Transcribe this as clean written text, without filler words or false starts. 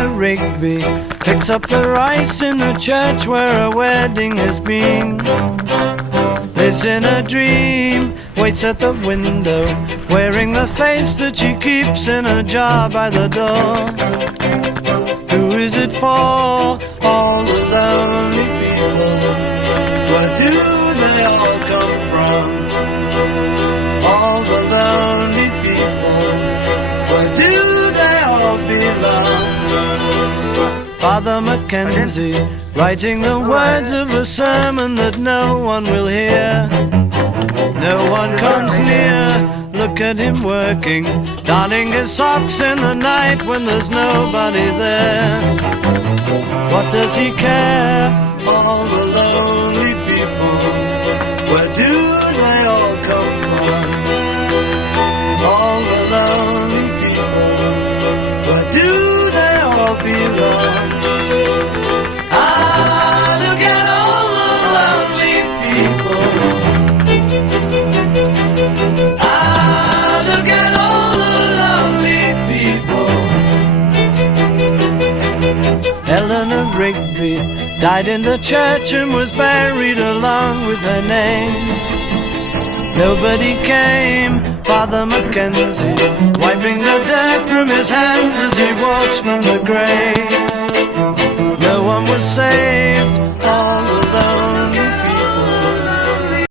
Eleanor Rigby picks up the rice in the church where a wedding has been. Lives in a dream, waits at the window, wearing the face that she keeps in a jar by the door. Who is it for? All the lonely people. Where do they all come from? All the lonely people. Where do they all belong? Father Mackenzie, writing the words of a sermon that no one will hear. No one comes near, look at him working, darning his socks in the night when there's nobody there. What does he care? All the lonely people, where do they all come from? All the lonely people, where do they all belong? Eleanor Rigby died in the church and was buried along with her name. Nobody came, Father Mackenzie, wiping the dirt from his hands as he walks from the grave. No one was saved, all alone.